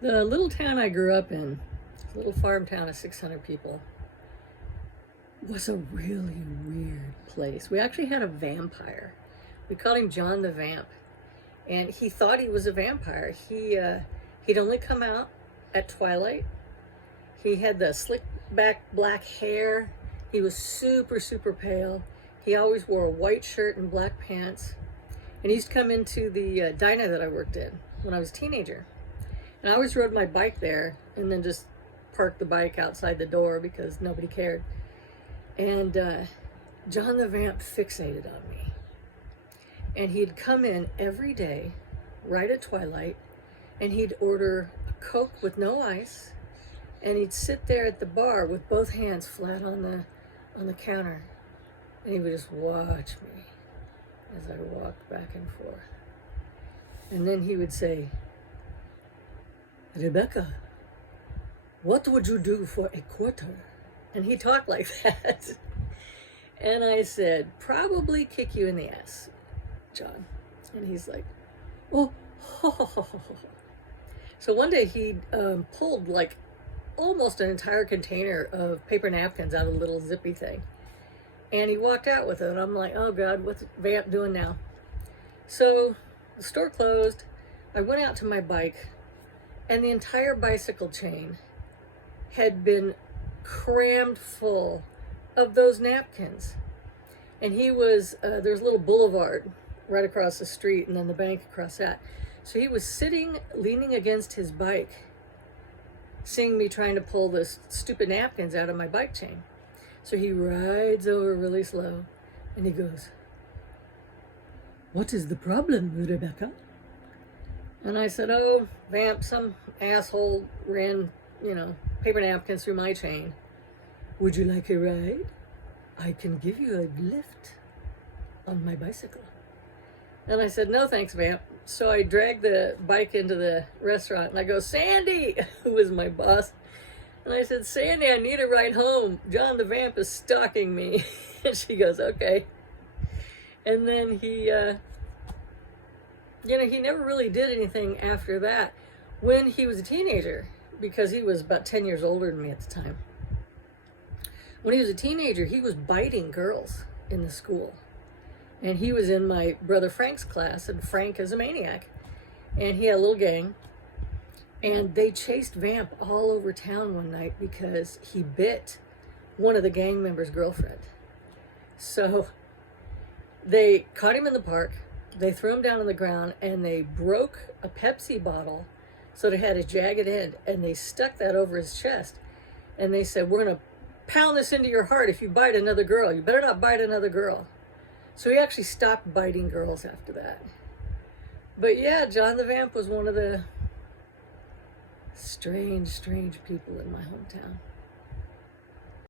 The little town I grew up in, a little farm town of 600 people, was a really weird place. We actually had a vampire. We called him John the Vamp, and he thought he was a vampire. He'd only come out at twilight. He had the slick back black hair. He was super, super pale. He always wore a white shirt and black pants. And he used to come into the diner that I worked in when I was a teenager. And I always rode my bike there and then just parked the bike outside the door because nobody cared. And John the Vamp fixated on me. And he'd come in every day, right at twilight, and he'd order a Coke with no ice, and he'd sit there at the bar with both hands flat on the counter, and he would just watch me as I walked back and forth. And then he would say, "Rebecca, what would you do for a quarter?" And he talked like that. And I said, "Probably kick you in the ass, John." And he's like, "Oh, ho, ho, ho, ho, ho." So one day he pulled like almost an entire container of paper napkins out of a little zippy thing. And he walked out with it. And I'm like, oh God, what's Vamp doing now? So the store closed. I went out to my bike, and the entire bicycle chain had been crammed full of those napkins. And he was, there's a little boulevard right across the street and then the bank across that. So he was sitting, leaning against his bike, seeing me trying to pull the stupid napkins out of my bike chain. So he rides over really slow and he goes, "What is the problem, Rebecca?" And I said, "Oh, Vamp, some asshole ran, paper napkins through my chain. Would you like a ride? I can give you a lift on my bicycle." And I said, "No, thanks, Vamp." So I dragged the bike into the restaurant and I go, "Sandy," who was my boss. And I said, "Sandy, I need a ride home. John the Vamp is stalking me." And she goes, "Okay." And then he never really did anything after that when he was a teenager, because he was about 10 years older than me at the time. When he was a teenager, he was biting girls in the school. And he was in my brother Frank's class, and Frank is a maniac. And he had a little gang. And they chased Vamp all over town one night because he bit one of the gang members' girlfriend. So they caught him in the park. They threw him down on the ground, and they broke a Pepsi bottle so it had a jagged end, and they stuck that over his chest. And they said, "We're going to pound this into your heart if you bite another girl. You better not bite another girl." So he actually stopped biting girls after that. But yeah, John the Vamp was one of the strange people in my hometown.